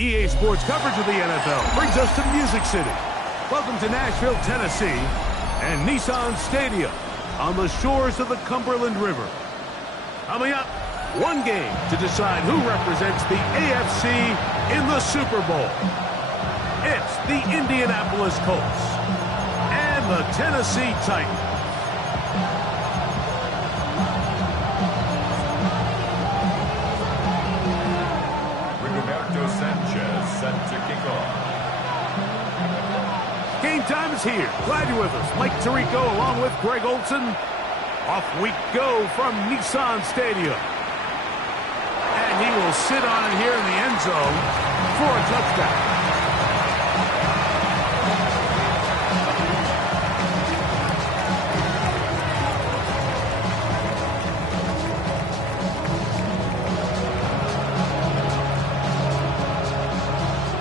EA Sports coverage of the NFL brings us to Music City. Welcome to Nashville, Tennessee, and Nissan Stadium on the shores of the Cumberland River. Coming up, one game to decide who represents the AFC in the Super Bowl. It's the Indianapolis Colts and the Tennessee Titans. Set to kick off. Game time is here. Glad you're with us. Mike Tirico along with Greg Olson. Off we go from Nissan Stadium. And he will sit on it here in the end zone for a touchdown.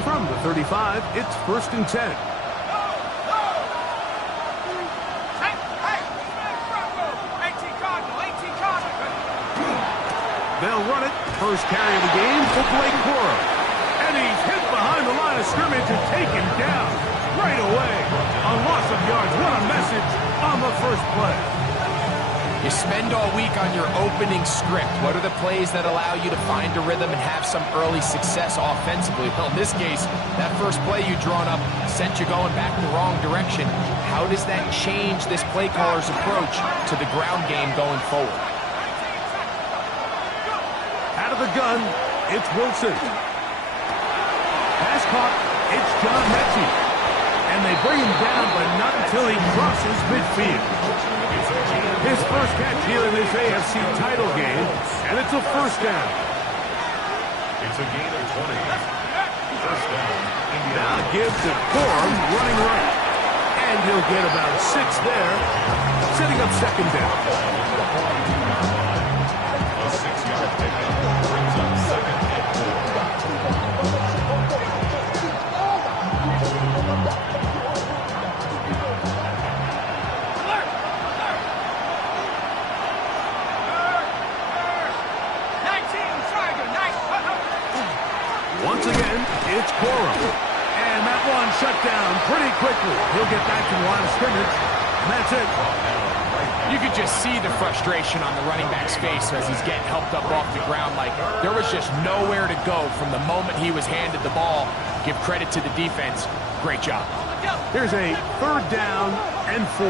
From the 35, it's 1st and 10. They'll run it. First carry of the game for Blake Cora. And he's hit behind the line of scrimmage and taken down right away. A loss of yards. What a message on the first play. You spend all week on your opening script. What are the plays that allow you to find a rhythm and have some early success offensively? Well, in this case, that first play you drawn up sent you going back the wrong direction. How does that change this play caller's approach to the ground game going forward? Out of the gun, it's Wilson. Pass caught, it's John Mechie. And they bring him down, but not until he crosses midfield. His first catch here in this AFC title game, and it's a first down. It's a gain of 20. First down. Now gives to Corum running right. And he'll get about 6 there, setting up second down. A 6-yard pickup brings up second and 4. Once again, it's Corum. And that one shut down pretty quickly. He'll get back to the line of scrimmage. And that's it. You could just see the frustration on the running back's face as he's getting helped up off the ground. Like there was just nowhere to go from the moment he was handed the ball. Give credit to the defense. Great job. Here's a 3rd down and 4.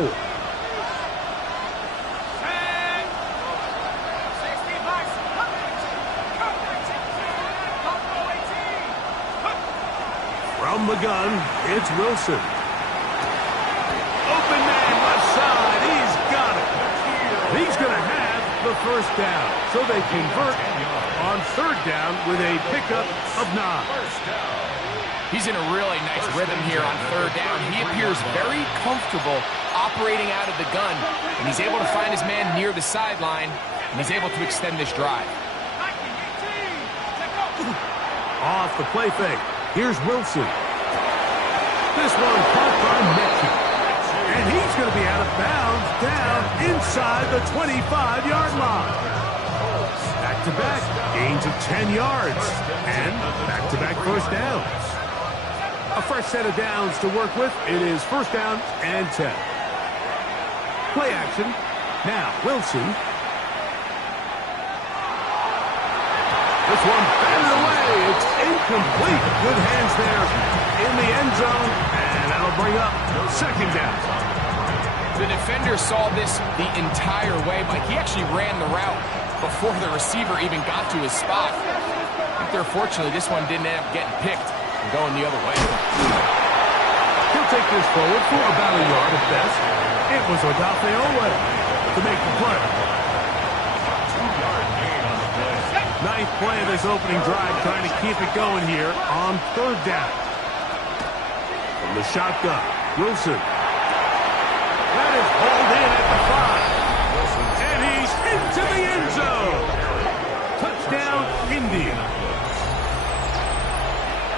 From the gun, it's Wilson. Open man left side. He's got it. He's going to have the first down. So they convert on 3rd down with a pickup of 9. He's in a really nice rhythm here on 3rd down. He appears very comfortable operating out of the gun. And he's able to find his man near the sideline. And he's able to extend this drive. Off the play fake. Here's Wilson. This one caught by Mechie. And he's going to be out of bounds down inside the 25-yard line. Back-to-back gains of 10 yards. And back-to-back first downs. A fresh set of downs to work with. It is 1st down and 10. Play action. Now, Wilson. This one batted away. It's incomplete. Good hands there in the end zone. And that'll bring up 2nd down. The defender saw this the entire way, but he actually ran the route before the receiver even got to his spot. I think fortunately this one didn't end up getting picked and going the other way. He'll take this forward for about a yard at best. It was Odafe Oweh to make the play. 2-yard gain on the play. 9th play of this opening drive, trying to keep it going here on 3rd down. From the shotgun, Wilson. That is hauled in at the 5. And he's into the end zone. Touchdown, Indy.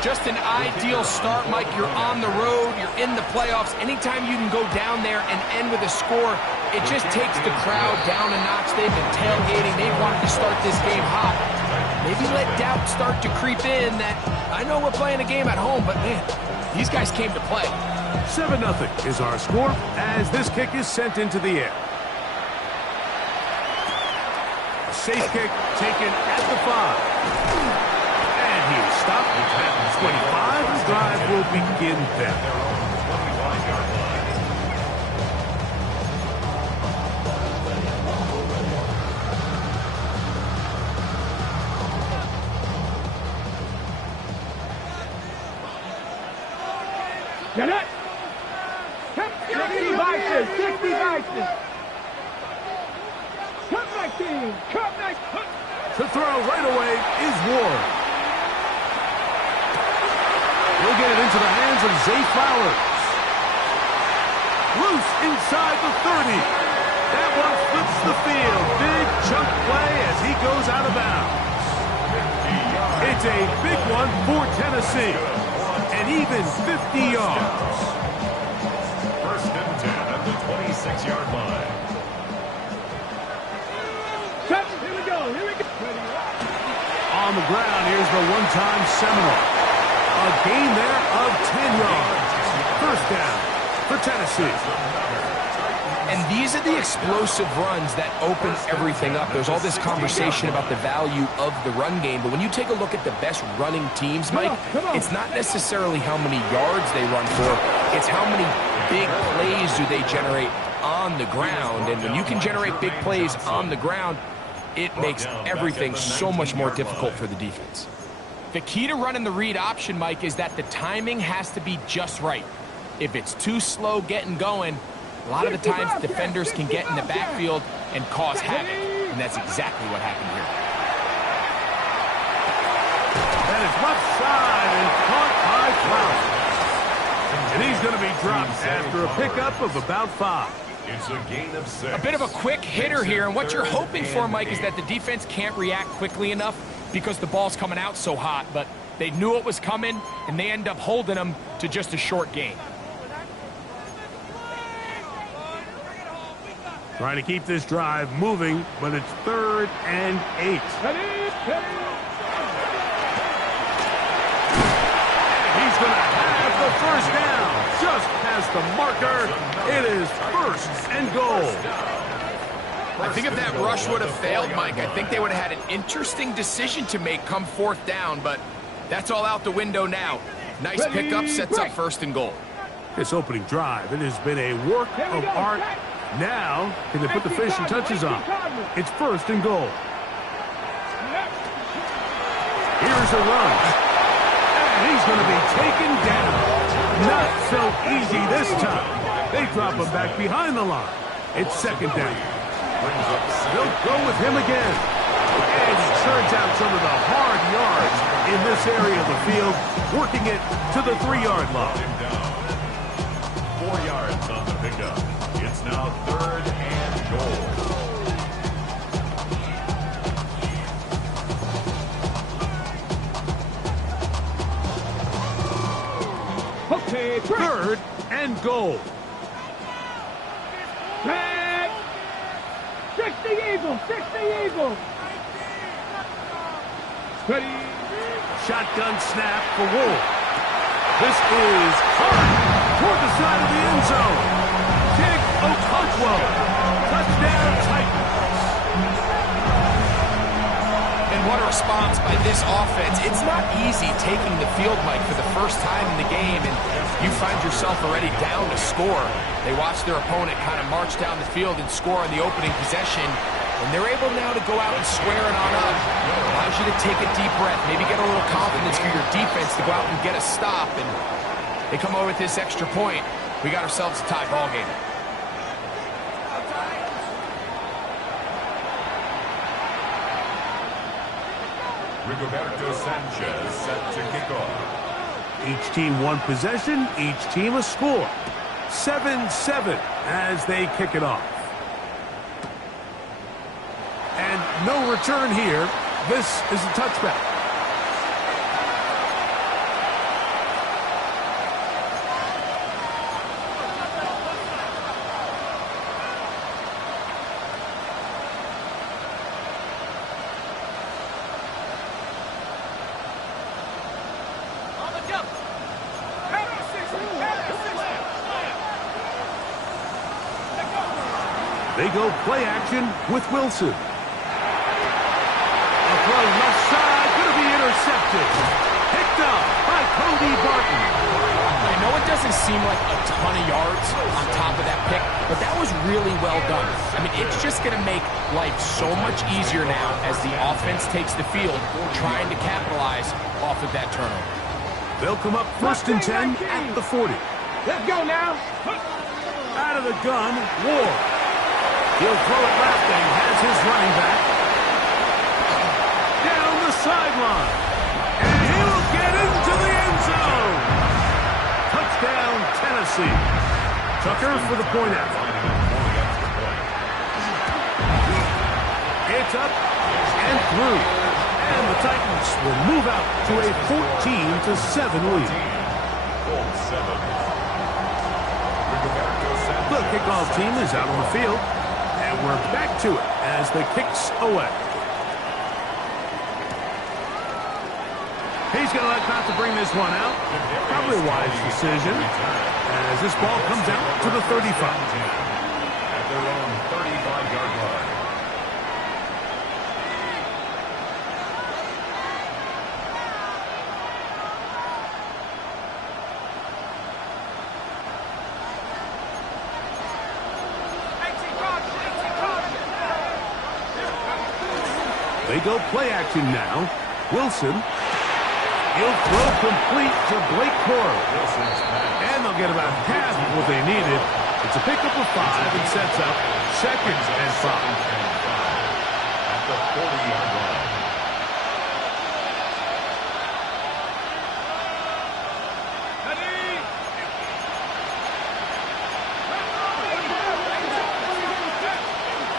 Just an ideal start, Mike. You're on the road. You're in the playoffs. Anytime you can go down there and end with a score, it just takes the crowd down a notch. They've been tailgating. They wanted to start this game hot. maybe let doubt start to creep in that I know we're playing a game at home, but man, these guys came to play. 7-0 is our score as this kick is sent into the air. A safe kick taken at the 5. And he is stopped at 25. The drive will begin then. Get it! 60 vices! 60 vices! Come back, team! Come back! To throw right away is Ward. He'll get it into the hands of Zay Flowers. Loose inside the 30. That one flips the field. Big chunk play as he goes out of bounds. It's a big one for Tennessee. And even 50 yards. First and 10 at the 26-yard line. Here we go. Here we go. On the ground, here's the one-time Seminole. A gain there of 10 yards. First down for Tennessee. And these are the explosive runs that open everything up. There's all this conversation about the value of the run game, but when you take a look at the best running teams, Mike, it's not necessarily how many yards they run for, it's how many big plays do they generate on the ground. And when you can generate big plays on the ground, it makes everything so much more difficult for the defense. The key to running the read option, Mike, is that the timing has to be just right. If it's too slow getting going, a lot of the times defenders can get in the backfield and cause havoc, and that's exactly what happened here. That is left side and caught by Flowers. And he's going to be dropped after a pickup of about 5. It's a gain of 6. A bit of a quick hitter here, and what you're hoping for, Mike, is that the defense can't react quickly enough because the ball's coming out so hot, but they knew it was coming, and they end up holding them to just a short gain. Trying to keep this drive moving, but it's 3rd and 8. He's going to have the first down. Just past the marker. It is 1st and goal. I think if that rush would have failed, Mike, I think they would have had an interesting decision to make come 4th down, but that's all out the window now. Nice pickup, sets up 1st and goal. This opening drive, it has been a work of art. Now, can they put the finishing touches on? It's 1st and goal. Here's a run. And he's going to be taken down. Not so easy this time. They drop him back behind the line. It's 2nd down. They'll go with him again. And he turns out some of the hard yards in this area of the field, working it to the 3-yard line. 4 yards on the pickup. It's now 3rd and goal. Okay, 3rd and goal. 60 Eagles, 60 Eagles. Ready. Shotgun snap for Wolf. This is hard toward the side of the end zone. Kick Okonkwo. Touchdown Titans. And what a response by this offense. It's not easy taking the field, Mike, for the first time in the game, and you find yourself already down to score. They watch their opponent kind of march down the field and score on the opening possession, and they're able now to go out and square it on up. Allows you to take a deep breath, maybe get a little confidence for your defense to go out and get a stop, and they come over with this extra point. We got ourselves a tie ball game. Rigoberto Sanchez set to kick off. Each team one possession, each team a score. 7-7 as they kick it off. And no return here. This is a touchback. They go play action with Wilson. A throw left side, going to be intercepted. Picked up by Cody Barton. I know it doesn't seem like a ton of yards on top of that pick, but that was really well done. I mean, it's just going to make life so much easier now as the offense takes the field, trying to capitalize off of that turnover. They'll come up 1st and 10 at the 40. Let's go now. Out of the gun, Ward. He'll throw it left and has his running back down the sideline. And he'll get into the end zone. Touchdown, Tennessee. Tucker for the point out. It's up and through. And the Titans will move out to a 14-7 lead. The kickoff team is out on the field. And we're back to it as the kick's away. He's going to elect not to bring this one out. Probably a wise decision as this ball comes out to the 35. At their own 35-yard line. They go play action now. Wilson. He'll throw complete to Blake Corum. And they'll get about half of what they needed. It's a pickup of 5 and sets up 2nd and 5. At the 40-yard line.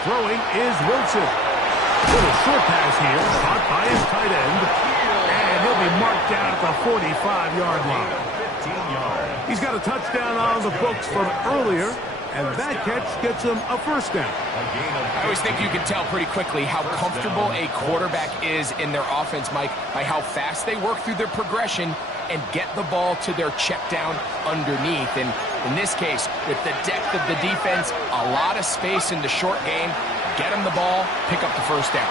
Throwing is Wilson. Little short pass here, caught by his tight end, and he'll be marked down at the 45-yard line. 15 yards. He's got a touchdown on the books from earlier, and that catch gets him a 1st down. I always think you can tell pretty quickly how comfortable a quarterback is in their offense, Mike, by how fast they work through their progression and get the ball to their check down underneath. And in this case, with the depth of the defense, a lot of space in the short game, get him the ball, pick up the 1st down.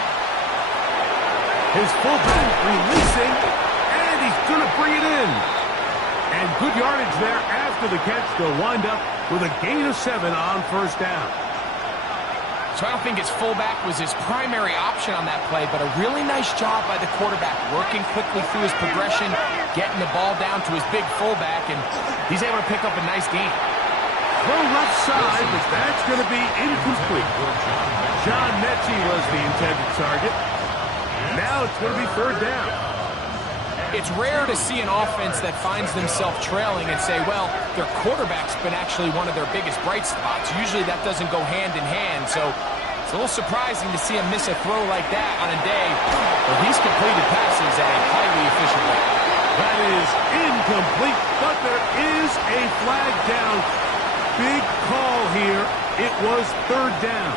His fullback releasing, and he's going to bring it in. And good yardage there after the catch. They'll wind up with a gain of 7 on 1st down. So I don't think his fullback was his primary option on that play, but a really nice job by the quarterback, working quickly through his progression, getting the ball down to his big fullback, and he's able to pick up a nice gain. Throw left side, but that's going to be incomplete. John Mechie was the intended target. Now it's going to be 3rd down. It's rare to see an offense that finds themselves trailing and say, well, their quarterback's been actually one of their biggest bright spots. Usually that doesn't go hand in hand, so it's a little surprising to see him miss a throw like that on a day where he's completed passes at a highly efficient rate. That is incomplete, but there is a flag down. Big call here. It was 3rd down.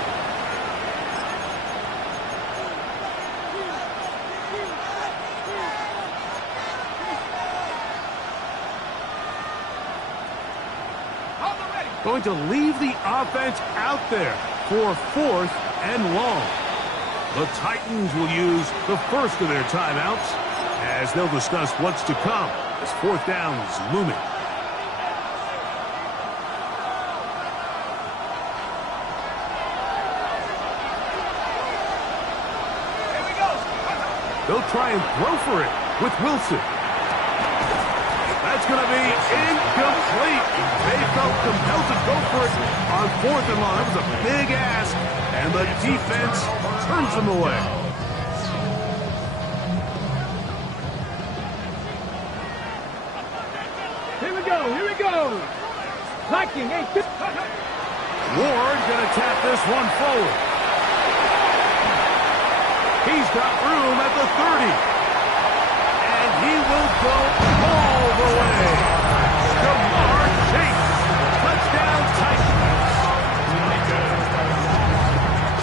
Going to leave the offense out there for 4th and long. The Titans will use the first of their timeouts as they'll discuss what's to come as 4th down is looming. They'll try and throw for it with Wilson. That's going to be incomplete. They felt compelled to go for it on 4th and long. That was a big ask, and the defense turns them away. Here we go. Here we go. Liking ain't this. Ward going to tap this one forward. He's got room at the 30. And he will go all the way. Jamar Chase. Touchdown Titans.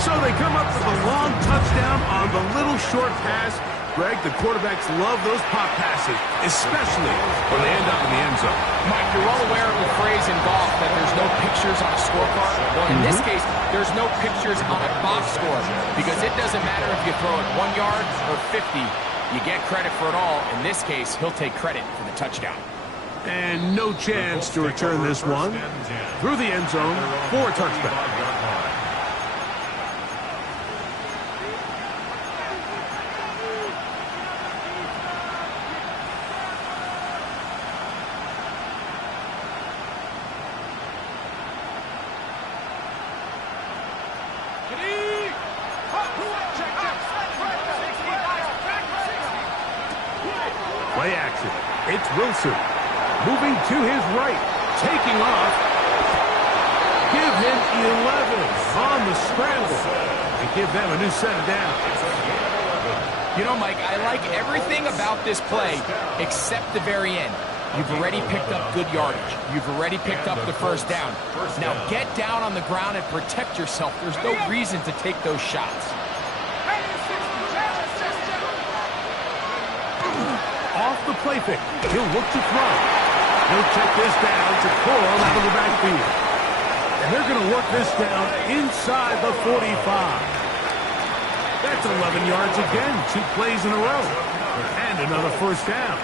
So they come up with a long touchdown on the little short pass. Greg, the quarterbacks love those pop passes, especially when they end up in the end zone. Mike, you're well aware of the phrase in golf that there's no pictures on a scorecard. Well, in this case, there's no pictures on a box score because it doesn't matter if you throw it 1 yard or 50. You get credit for it all. In this case, he'll take credit for the touchdown. And no chance to return this one through the end zone for a touchback. Play action. It's Wilson. Moving to his right. Taking off. Give him 11 on the scramble. And give them a new set of downs. You know, Mike, I like everything about this play except the very end. You've already picked up good yardage. You've already picked up the first down. Now get down on the ground and protect yourself. There's no reason to take those shots. Off the play fake. He'll look to throw. He'll check this down to Coral out of the backfield. And they're going to work this down inside the 45. That's 11 yards again. 2 plays in a row. And another first down.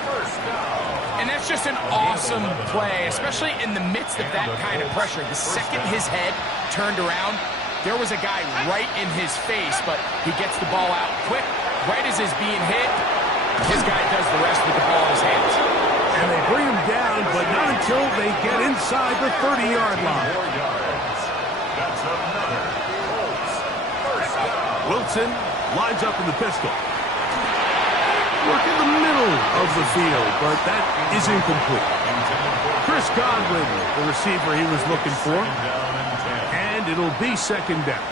And that's just an awesome play, especially in the midst of that kind of pressure. The second his head turned around, there was a guy right in his face, but he gets the ball out quick. Right as he's being hit, his guy does the rest with the ball in his hands. And they bring him down, but not until they get inside the 30-yard line. That's another Colts first down. Wilson lines up in the pistol. Work in the middle of the field, but that is incomplete. Chris Godwin, the receiver he was looking for. And it'll be second down.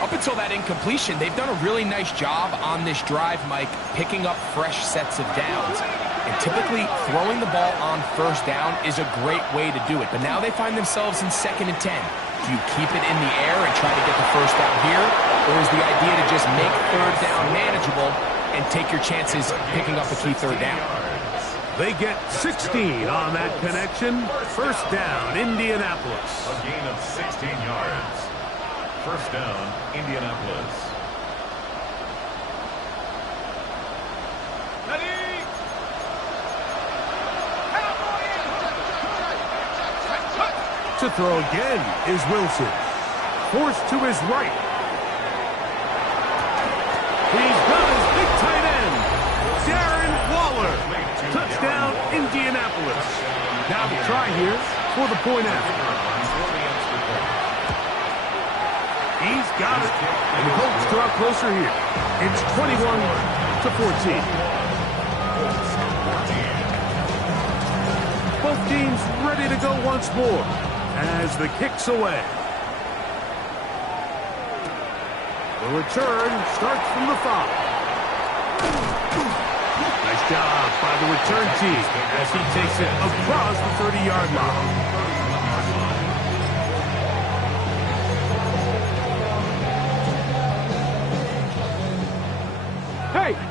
Up until that incompletion, they've done a really nice job on this drive, Mike, picking up fresh sets of downs. And typically, throwing the ball on first down is a great way to do it. But now they find themselves in 2nd and 10. Do you keep it in the air and try to get the first down here? Or is the idea to just make third down manageable and take your chances picking up a key third down? They get 16 on that connection. First down, Indianapolis. A gain of 16 yards. First down, Indianapolis. To throw again is Wilson. Forced to his right. He's got his big tight end, Darren Waller. Touchdown, Indianapolis. Now the try here for the point after. He's got it. And the Colts draw closer here. It's 21-14. Both teams ready to go once more as the kick's away. The return starts from the 5. Nice job by the return team as he takes it across the 30-yard line.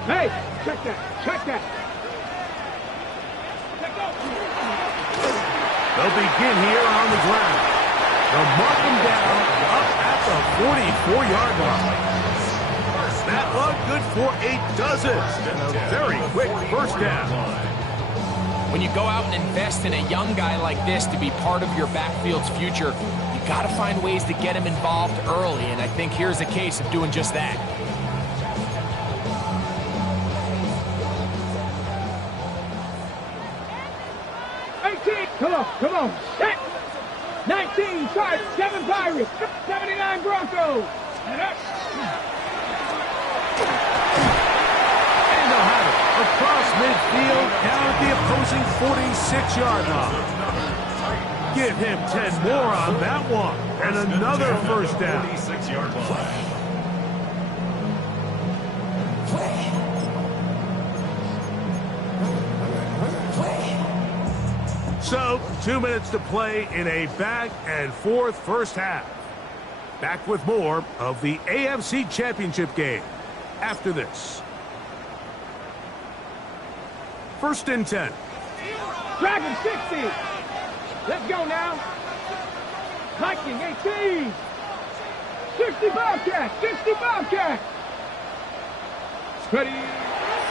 Hey, check that. They'll begin here on the ground. They'll mark them down up at the 44-yard line. That looked good for a dozen. And a very quick first down. When you go out and invest in a young guy like this to be part of your backfield's future, you got to find ways to get him involved early, and I think here's a case of doing just that. Come on. Set. 19 Sharks, 7 Pirates, 79 Broncos. And up. And they'll have it across midfield down at the opposing 46-yard line. Give him 10 more on that one. And another first down. 46-yard line. So, 2 minutes to play in a back-and-forth first half. Back with more of the AFC Championship game after this. 1st and 10. Dragon 60. Let's go now. Viking 18. 60 Bobcat, 60 Bobcat. Ready.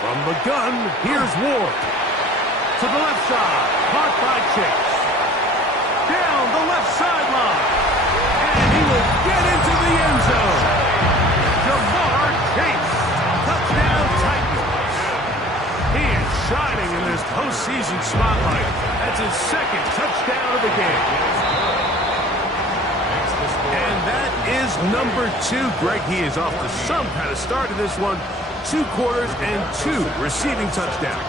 From the gun, here's Ward. To the left side, caught by Chase. Down the left sideline. And he will get into the end zone. Jamar Chase. Touchdown Titans. He is shining in this postseason spotlight. That's his second touchdown of the game. And that is number 2. Greg, he is off to some kind of start in this one. 2 quarters and 2 receiving touchdowns.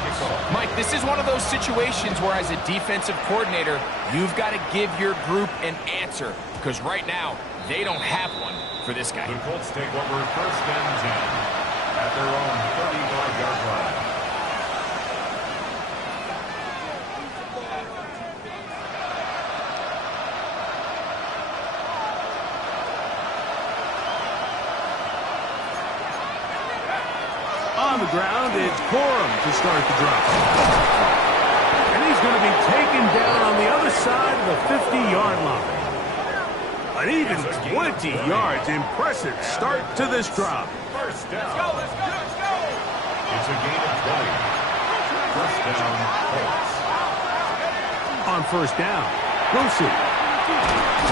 Mike, this is one of those situations where as a defensive coordinator, you've got to give your group an answer. Because right now, they don't have one for this guy. The Colts take over 1st and 10 at their own 35-yard line. On the ground, it's Corum to start the drop. And he's going to be taken down on the other side of the 50-yard line. An even 20 yards. Impressive start to this drop. First down. Let's go. It's a gain of 20. First down, Colts. On first down, Wilson.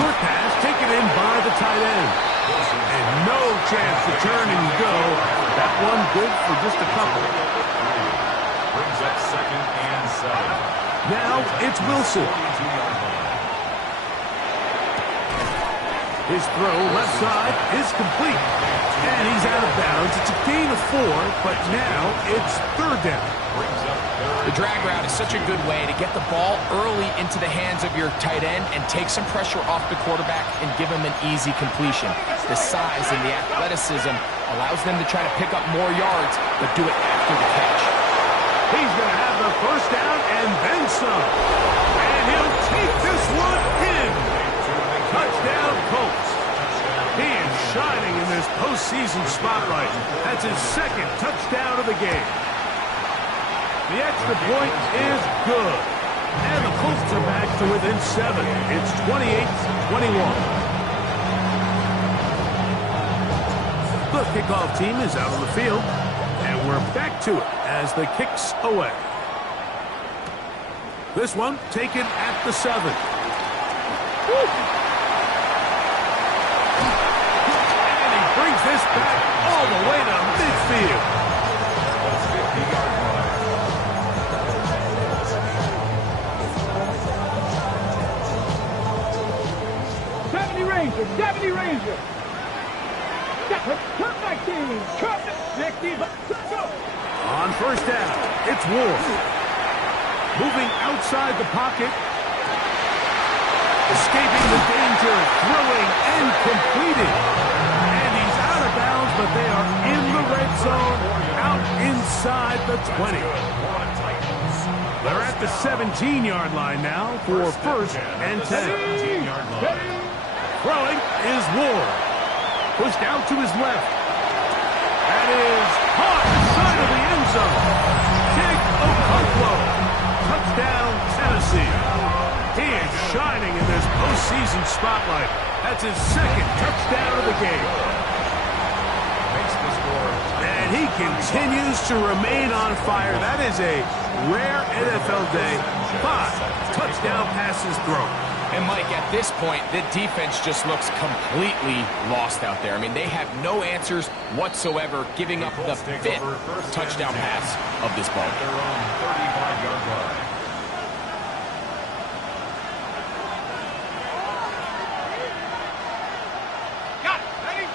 Short pass taken in by the tight end. And no chance to turn and go. That one good for just a couple. Brings up 2nd and 7. Now it's Wilson. His throw left side is complete. And he's out of bounds. It's a gain of 4, but now it's 3rd down. The drag route is such a good way to get the ball early into the hands of your tight end and take some pressure off the quarterback and give him an easy completion. The size and the athleticism allows them to try to pick up more yards, but do it after the catch. He's going to have the first down and then some. And he'll take this one in. Touchdown, Colts. He is shining in this postseason spotlight. That's his 2nd touchdown of the game. The extra point is good. And the Colts are back to within 7. It's 28-21. The kickoff team is out on the field. And we're back to it as the kick's away. This one taken at the 7. Woo! And he brings this back all the way to midfield. That's 50-yard line. Deputy Ranger. Turn back team. Turn back team. Go. On first down, it's Ward. Moving outside the pocket. Escaping the danger. Throwing and completing. And he's out of bounds, but they are in the red zone. Out inside the 20. They're at the 17-yard line now for 1st and 10. 17-yard line. Throwing is Ward. Pushed out to his left. That is caught inside of the end zone. Jake Okonkwo. Touchdown, Tennessee. He is shining in this postseason spotlight. That's his 2nd touchdown of the game. Makes the score. And he continues to remain on fire. That is a rare NFL day. 5 touchdown passes thrown. And Mike, at this point, the defense just looks completely lost out there. I mean, they have no answers whatsoever, giving up the 5th touchdown pass of this ball. Their own 35-yard line. Got it. Ready?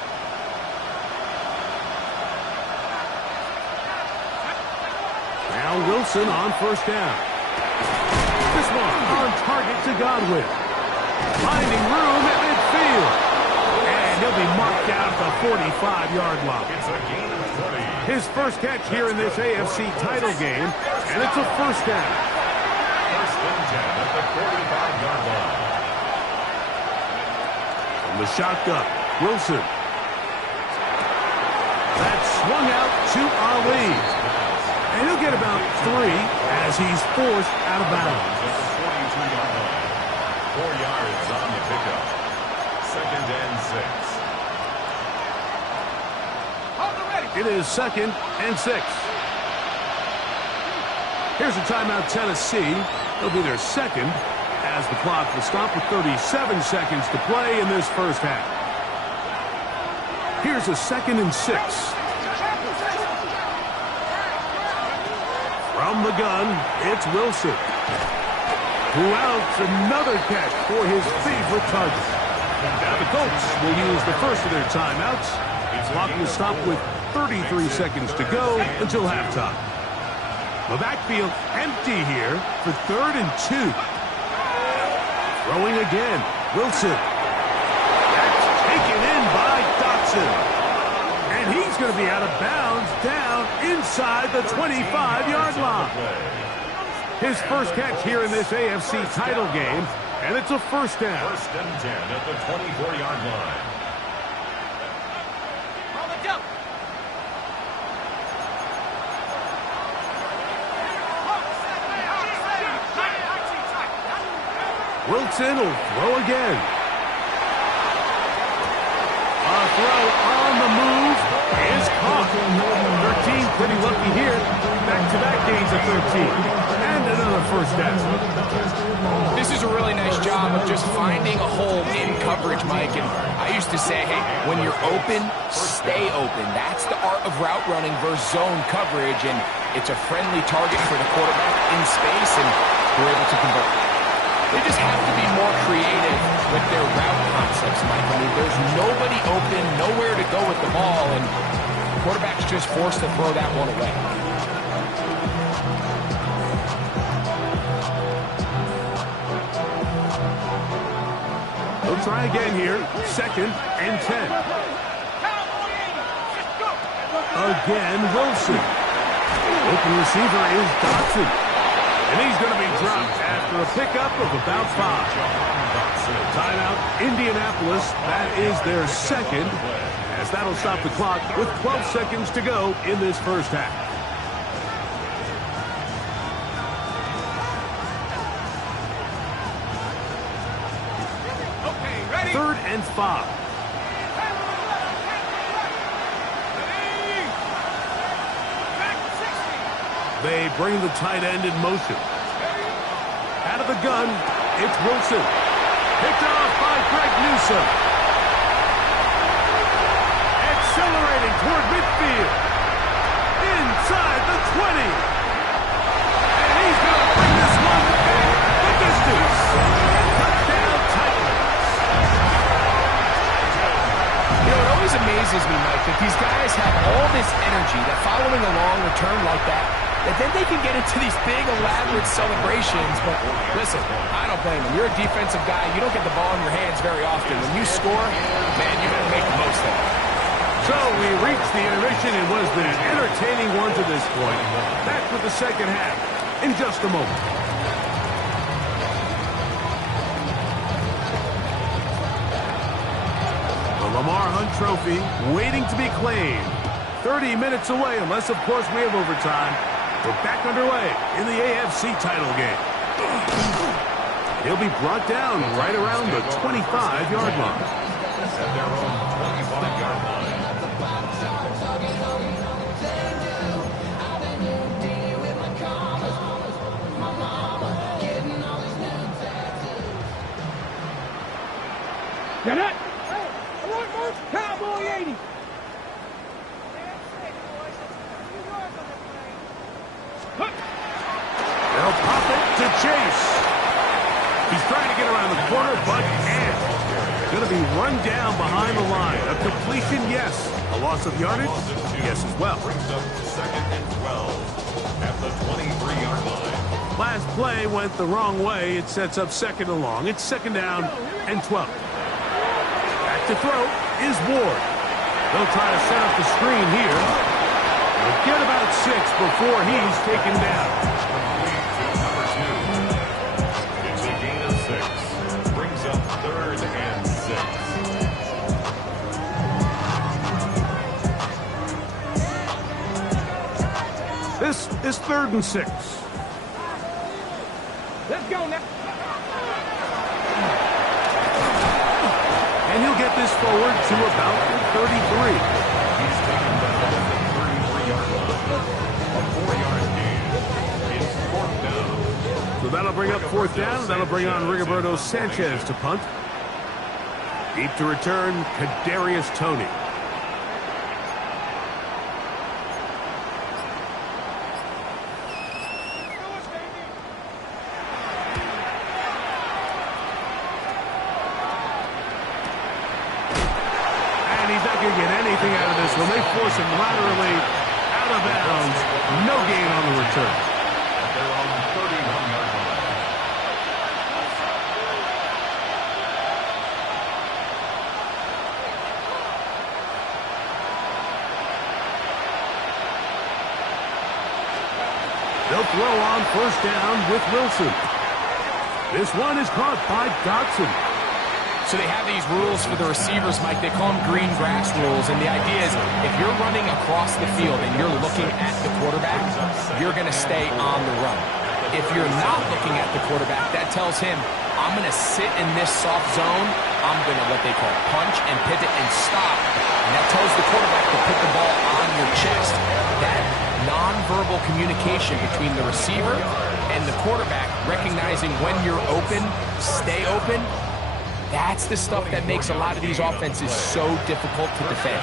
Now Wilson on first down. This one on target to Godwin. Finding room at midfield. And he'll be marked out at the 45-yard line. It's a gain of 20. His first catch here in this AFC title game, and it's a first down. 1st and 10 at the 45-yard line. From the shotgun, Wilson. That's swung out to Ali. And he'll get about 3 as he's forced out of bounds. At the 42-yard line. 4 yards on the pickup. 2nd and 6. It is 2nd and 6. Here's a timeout, Tennessee. It'll be their second as the clock will stop with 37 seconds to play in this first half. Here's a 2nd and 6. From the gun, it's Wilson. Who outs another catch for his favorite target. Now the Colts will use the first of their timeouts. The clock will stop with 33 seconds to go until halftime. The backfield empty here for 3rd and 2. Throwing again, Wilson. That's taken in by Dotson. And he's going to be out of bounds down inside the 25-yard line. His first catch here in this AFC title game, and it's a first down. 1st and 10 at the 24-yard line. Wilson will throw again. A throw on the move is caught. 13 pretty lucky here. Back-to-back gains of 13. And another first down. This is a really nice job of just finding a hole in coverage, Mike. And I used to say, hey, when you're open, stay open. That's the art of route running versus zone coverage. And it's a friendly target for the quarterback in space, and we're able to convert. They just have to be more creative with their route concepts, Mike. I mean, there's nobody open, nowhere to go with the ball, and the quarterback's just forced to throw that one away. They'll try again here. 2nd and 10. Again, Wilson. Open receiver is Dotson. And he's going to be dropped after a pickup of about 5. Timeout, Indianapolis. That is their second, as that'll stop the clock with 12 seconds to go in this first half. Okay, ready? 3rd and 5. They bring the tight end in motion. Out of the gun, it's Wilson. Picked off by Greg Newsome. Accelerating toward midfield. Inside the 20. And he's going to bring this one the distance. Touchdown Titans. You know, it always amazes me, Mike, that these guys have all this energy, that following a long return like that then they can get into these big, elaborate celebrations. But listen, I don't blame them. You're a defensive guy. You don't get the ball in your hands very often. When you score, man, you got to make the most of it. So we reached the intermission in what has been an entertaining one to this point. Back with the second half in just a moment. The Lamar Hunt Trophy waiting to be claimed. 30 minutes away, unless, of course, we have overtime. We're back underway in the AFC title game. He'll be brought down right around the 25-yard line. At their own 25-yard line. Get it! Hey, I want more Cowboy 80. They'll pop it to Chase. He's trying to get around the corner, but can't. Going to be run down behind the line. A completion, yes. A loss of yardage, yes as well. Brings up 2nd and 12 at the 23-yard line. Last play went the wrong way. It sets up 2nd and long. It's 2nd down and 12. Back to throw is Ward. They'll try to set up the screen here. They'll get about 6 before he's taken down. It's a gain of 6. Brings up 3rd and 6. This is 3rd and 6. Let's go now. And he'll get this forward to about 33. He's taken the bring up fourth down. That'll bring on Rigoberto Sanchez to punt. Deep to return, Kadarius Toney. And he's not going to get anything out of this one. They force him laterally out of bounds. No gain on the return. They're on the 31-yard line. They'll throw on first down with Wilson. This one is caught by Dotson. So they have these rules for the receivers, Mike. They call them green grass rules. And the idea is if you're running across the field and you're looking at the quarterback, you're going to stay on the run. If you're not looking at the quarterback, that tells him, I'm going to sit in this soft zone. I'm going to what they call punch and pivot and stop. And that tells the quarterback to put the ball on your chest. That nonverbal communication between the receiver and the quarterback, recognizing when you're open, stay open, that's the stuff that makes a lot of these offenses so difficult to defend.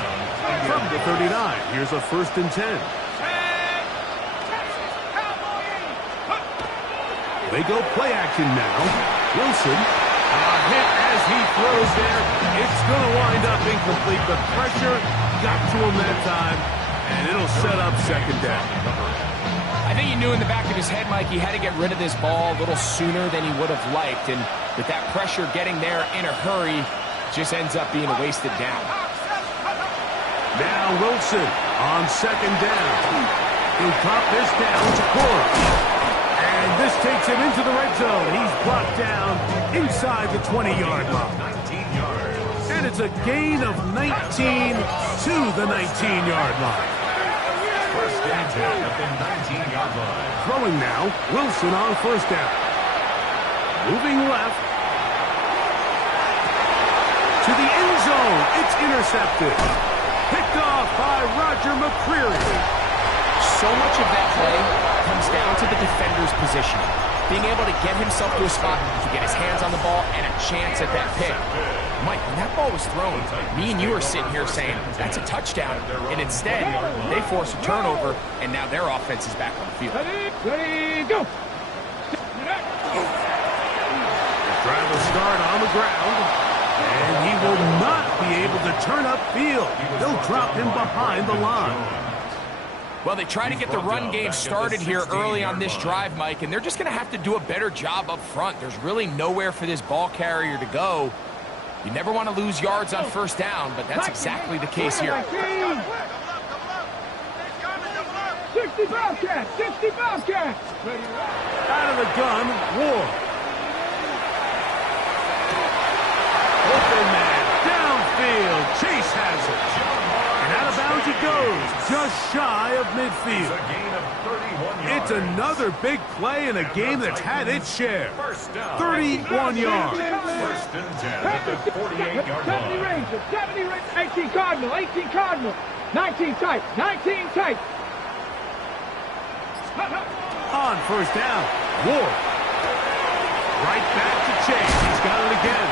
From the 39, here's a 1st and 10. They go play action now. Wilson, hit as he throws there. It's going to wind up incomplete. The pressure got to him that time, and it'll set up 2nd down. I think he knew in the back of his head, Mike, he had to get rid of this ball a little sooner than he would have liked. And with that pressure getting there in a hurry, just ends up being a wasted down. Now Wilson on 2nd down. He'll drop this down to Corey. And this takes him into the red zone. He's brought down inside the 20-yard line. 19 yards. And it's a gain of 19 to the 19-yard line. 1st and 10 at the 19-yard line. Throwing now, Wilson on 1st down. Moving left. To the end zone. It's intercepted. Picked off by Roger McCreary. So much of that play comes down to the defender's position. Being able to get himself to a spot to get his hands on the ball and a chance at that pick. Mike, when that ball was thrown, me and you are sitting here saying, that's a touchdown. And instead, they force a turnover, and now their offense is back on the field. Ready, go! Driver start on the ground. And he will not be able to turn upfield. They'll drop him behind the line. Well, they try to get the run game started here early on this drive, Mike, and they're just going to have to do a better job up front. There's really nowhere for this ball carrier to go. You never want to lose yards on 1st down, but that's exactly the case here. 60 Bobcats! 60 Bobcats! Out of the gun, Ward. Open man, downfield, Chase has it. And out of bounds he goes, just shy of midfield. A gain of 31 yards. It's another big play in a game that's had its share. 1st down. 31 yards. 1st and 10 at the 48-yard 70 line. Rangers, 70 Rangers, 18 Cardinal, 18 Cardinal, 19 tight, 19 tight. On 1st down, Ward. Right back to Chase. He's got it again.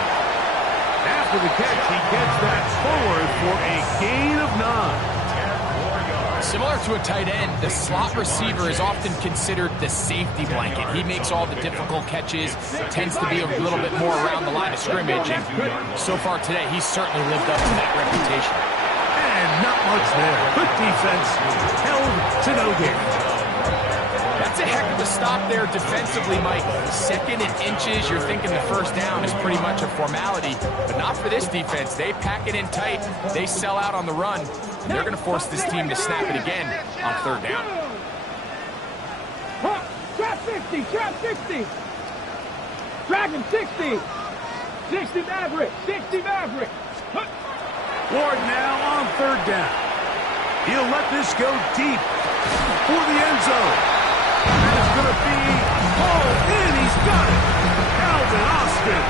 After the catch, he gets that forward for a gain of 9. Similar to a tight end, the slot receiver is often considered the safety blanket. He makes all the difficult catches, tends to be a little bit more around the line of scrimmage, and so far today, he's certainly lived up to that reputation. And not much there. Good defense, held to no gain. That's a heck of a stop there defensively, Mike. 2nd and inches, you're thinking the 1st down is pretty much a formality, but not for this defense. They pack it in tight. They sell out on the run. They're going to force this team to snap it again on 3rd down. Trap 50, trap 60. Dragon 60. 60 Maverick, 60 Maverick. Ward now on 3rd down. He'll let this go deep for the end zone. And it's going to be hauled in. He's got it. Calvin Austin.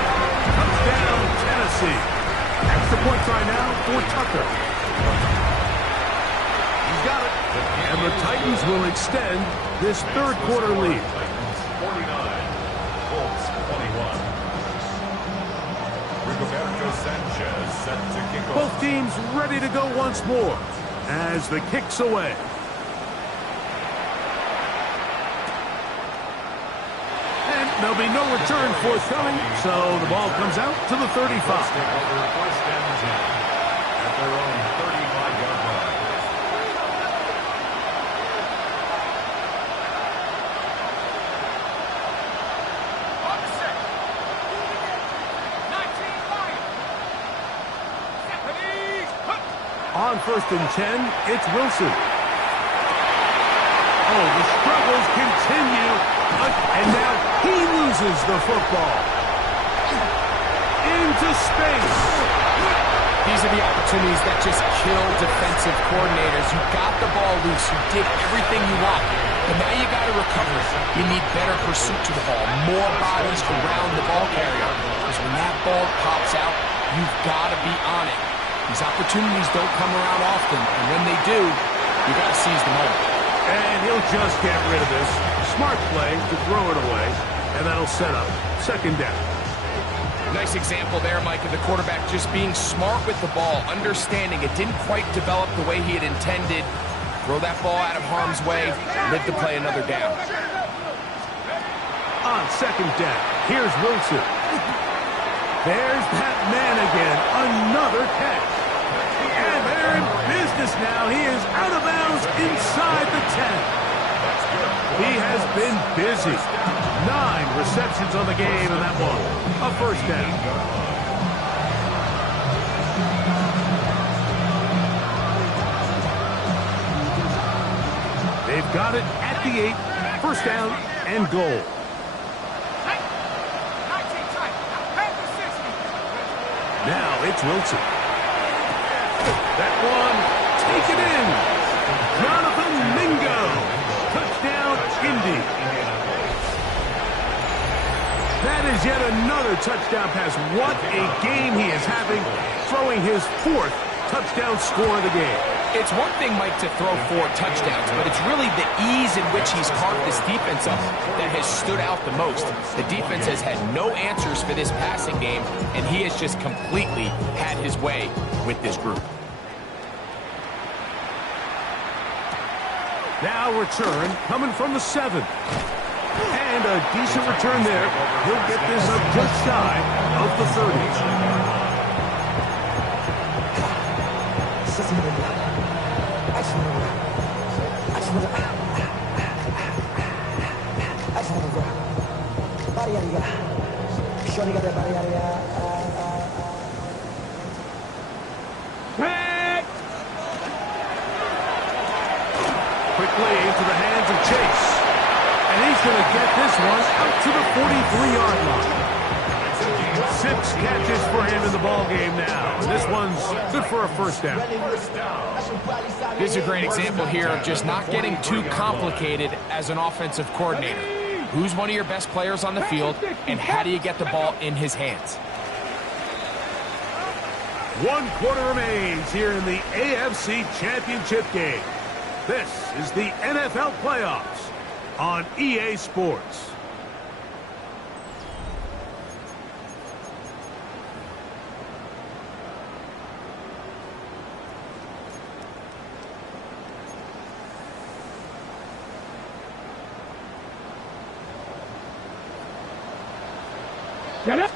Touchdown, Tennessee. Extra point try now for Tucker. He's got it. And the Titans will extend this 3rd quarter lead. 49. Sanchez set to kick off. Both teams ready to go once more as the kick's away. And there'll be no return forthcoming, so the ball comes out to the 35. First and 10 at their own 35-yard line. On first and 10, it's Wilson. Oh, the struggles continue. And now he loses the football. Into space. These are the opportunities that just kill defensive coordinators. You got the ball loose. You did everything you want. But now you got to recover it. You need better pursuit to the ball. More bodies around the ball carrier. Because when that ball pops out, you've got to be on it. These opportunities don't come around often, and when they do, you got to seize the moment. And he'll just get rid of this. Smart play to throw it away, and that'll set up second down. Nice example there, Mike, of the quarterback just being smart with the ball, understanding it didn't quite develop the way he had intended. Throw that ball out of harm's way, live to play another down. On second down, here's Wilson. There's that man again, another catch. And they're in business now. He is out of bounds inside the 10. He has been busy. 9 receptions on the game in that one. A first down. They've got it at the 8. First down and goal. Now it's Wilson. That one, take it in. Jonathan Mingo. Touchdown, Indy. That is yet another touchdown pass. What a game he is having, throwing his 4th touchdown score of the game. It's one thing, Mike, to throw 4 touchdowns, but it's really the ease in which he's carved this defense up that has stood out the most. The defense has had no answers for this passing game, and he has just completely had his way with this group. Now return coming from the 7. And a decent return there. He'll get this up just shy of the 30. Quickly into the hands of Chase. And he's going to get this one out to the 43-yard line. 6 catches for him in the ball game now. And this one's good for a first down. This is a great example here of just not getting too complicated as an offensive coordinator. Who's one of your best players on the field, and how do you get the ball in his hands? 1 quarter remains here in the AFC Championship game. This is the NFL playoffs on EA Sports. Get up.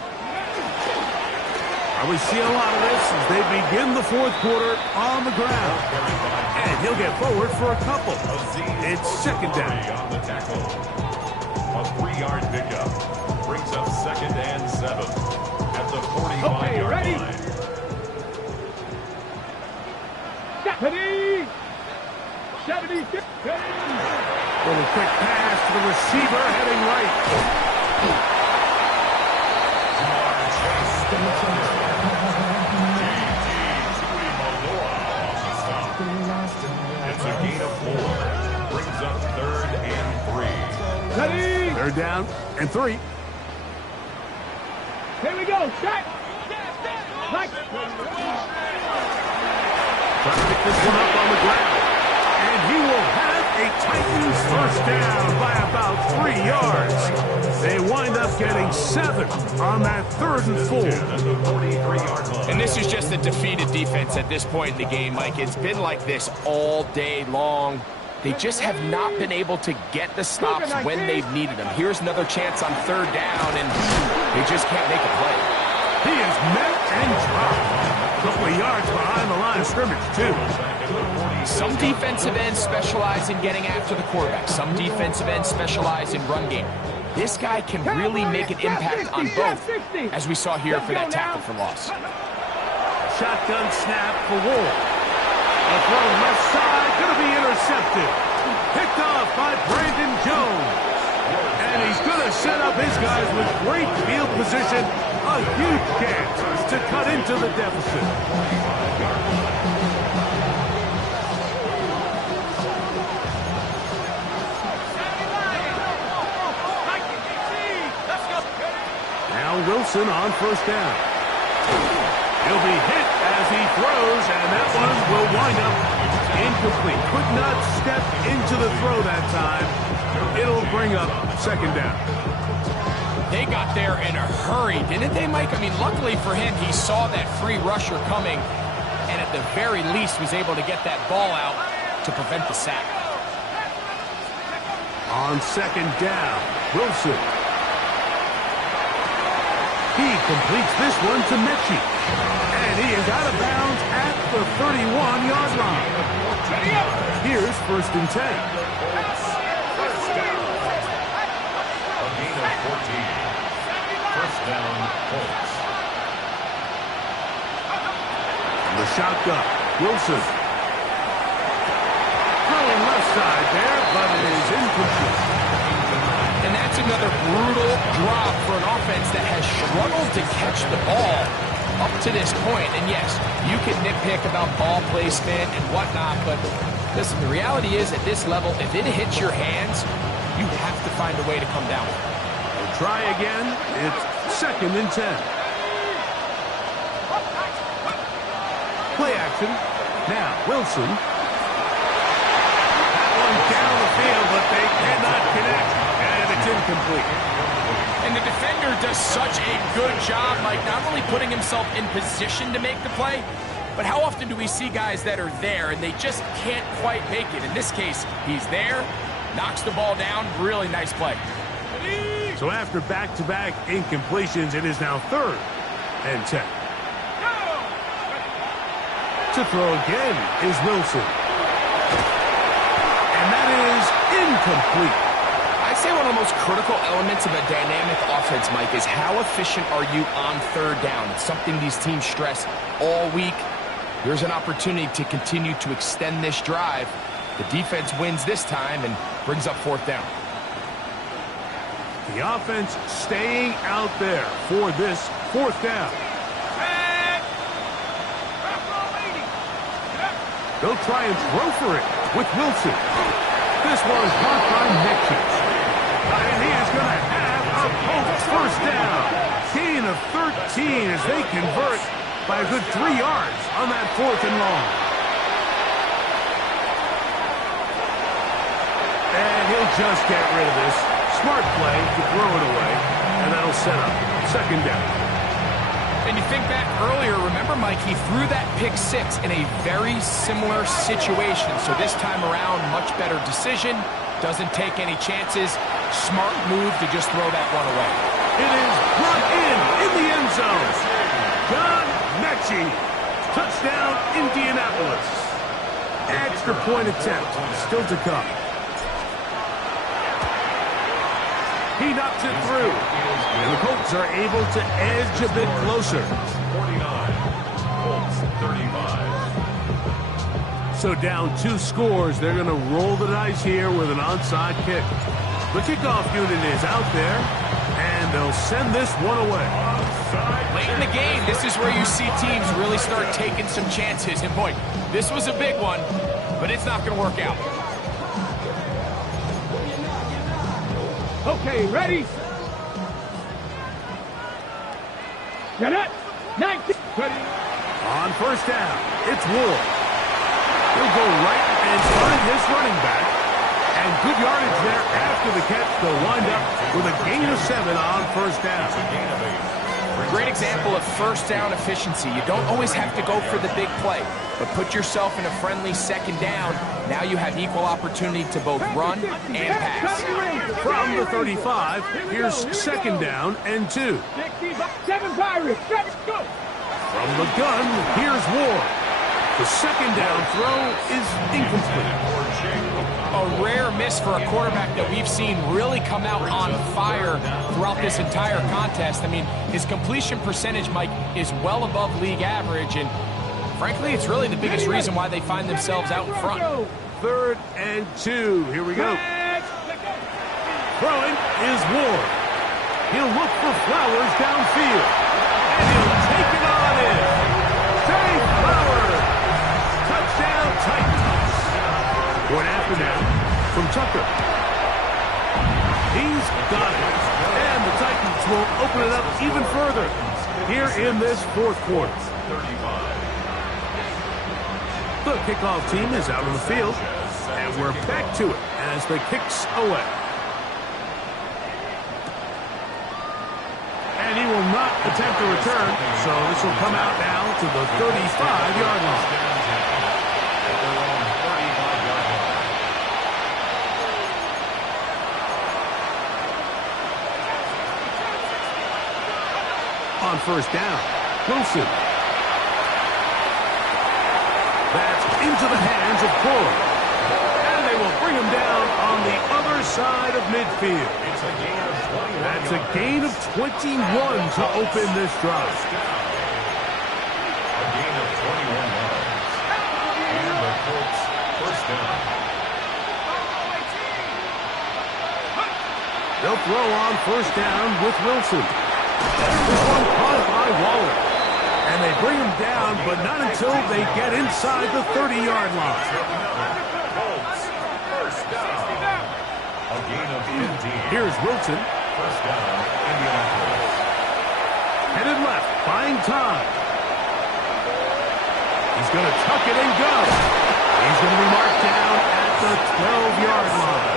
We see a lot of this as they begin the 4th quarter on the ground. And he'll get forward for a couple. It's second down. On the tackle. A 3-yard pickup brings up second and 7 at the 45-yard line. Stephanie. 76. Little quick pass to the receiver heading right. It's a gain of 4. Brings up 3rd and 3. Ready. 3rd down and 3. Here we go. Shot. Like. Trying to pick this one up on the ground. And he will have a Titans first down by about 3 yards. They wind up getting 7 on that 3rd and 4. And this is just a defeated defense at this point in the game, Mike. It's been like this all day long. They just have not been able to get the stops when they've needed them. Here's another chance on 3rd down, and they just can't make a play. He is met and dropped. A couple of yards behind the line of scrimmage, too. Some defensive ends specialize in getting after the quarterback. Some defensive ends specialize in run game. This guy can really make an impact on both, as we saw here for that tackle for loss. Shotgun snap for Wolf. A throw left side, going to be intercepted. Picked off by Brandon Jones. And he's going to set up his guys with great field position. A huge chance to cut into the deficit. Now Wilson on 1st down. He'll be hit as he throws, and that one will wind up incomplete. Could not step into the throw that time. It'll bring up 2nd down. They got there in a hurry, didn't they, Mike? I mean, luckily for him, he saw that free rusher coming, and at the very least was able to get that ball out to prevent the sack. On 2nd down, Wilson. He completes this one to Mechie. And he is out of bounds at the 31-yard line. Here's 1st and 10. A gain of 14. 1st down, Colts. The shotgun, Wilson. Throwing left side there, but it is incomplete. And that's another brutal drop for an offense that has struggled to catch the ball up to this point. And yes, you can nitpick about ball placement and whatnot, but listen, the reality is at this level, if it hits your hands, you have to find a way to come down with it. We'll try again. It's 2nd and 10. Play action. Now, Wilson. That one down the field, but they cannot connect. And it's incomplete. And the defender does such a good job, Mike, not only putting himself in position to make the play, but how often do we see guys that are there and they just can't quite make it? In this case, he's there, knocks the ball down, really nice play. So after back-to-back incompletions, it is now 3rd and 10. To throw again is Wilson. And that is incomplete. I'd say one of the most critical elements of a dynamic offense, Mike, is how efficient are you on 3rd down? It's something these teams stress all week. Here's an opportunity to continue to extend this drive. The defense wins this time and brings up 4th down. The offense staying out there for this 4th down. They'll try and throw for it with Wilson. This one's caught by Mechie. And he is going to have a Colts 1st down. Gain of 13 as they convert by a good 3 yards on that 4th and long. And he'll just get rid of this. Smart play to throw it away, and that'll set up 2nd down. And you think back earlier, remember, Mike, he threw that pick 6 in a very similar situation. So this time around, much better decision. Doesn't take any chances. Smart move to just throw that one away. It is brought in the end zone. John Mechie. Touchdown, Indianapolis. Extra point attempt still to come. He knocks it through. And the Colts are able to edge a bit closer. 49. Colts 35. So down 2 scores. They're going to roll the dice here with an onside kick. The kickoff unit is out there, and they'll send this one away. Late in the game, this is where you see teams really start taking some chances. And boy, this was a big one, but it's not going to work out. Okay, ready? Get it. 19. Ready. On 1st down, it's Wolf. He'll go right and find his running back. And good yardage there after after the catch, they'll wind up with a gain of 7 on first down. Great example of first down efficiency. You don't always have to go for the big play, but put yourself in a friendly second down. Now you have equal opportunity to both run and pass. From the 35, here's second down and 2. 7 Pirates. Go. From the gun, here's Ward. The second down throw is incomplete. A rare miss for a quarterback that we've seen really come out on fire throughout this entire contest. I mean, his completion percentage, Mike, is well above league average, and frankly, it's really the biggest reason why they find themselves out in front. 3rd and 2. Here we go. Throwing is Ward. He'll look for Flowers downfield, and he'll take it on in. Dave Flowers. Touchdown, Titans. One after now from Tucker. He's got it. And the Titans will open it up even further here in this fourth quarter. The kickoff team is out on the field, and we're back to it as the kick's away. And he will not attempt a return, so this will come out now to the 35-yard line. On first down, Wilson. That's into the hands of Cora. And they will bring him down on the other side of midfield. That's a gain of 21 to open this drive. A gain of 21 yards. And the Colts first down. They'll throw on first down with Wilson. This one caught by Waller. And they bring him down, but not until they get inside the 30-yard line. Colts first down. A gain of 15. Here's Wilson. First down, Indianapolis. Headed left, buying time. He's going to tuck it and go. He's going to be marked down at the 12-yard line.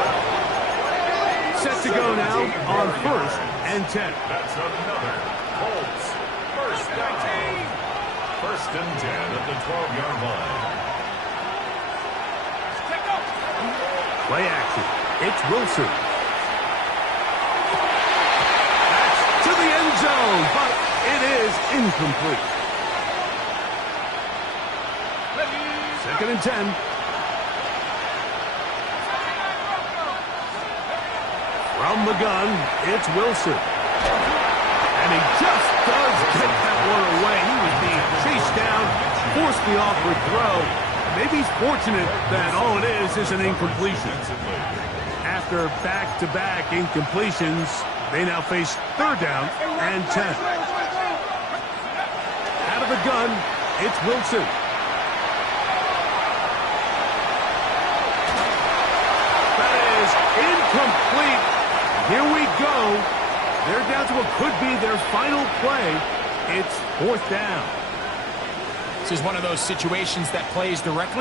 Set to go now on first and 10. That's another Colts first down. First and 10 at the 12-yard line. Play action. It's Wilson. That's to the end zone, but it is incomplete. Second and 10. From the gun, it's Wilson. And he just does get that one away. He was being chased down, forced the awkward throw. Maybe he's fortunate that all it is an incompletion. After back-to-back incompletions, they now face third down and 10. Out of the gun, it's Wilson. That is incomplete. Here we go. They're down to what could be their final play. It's fourth down. This is one of those situations that plays directly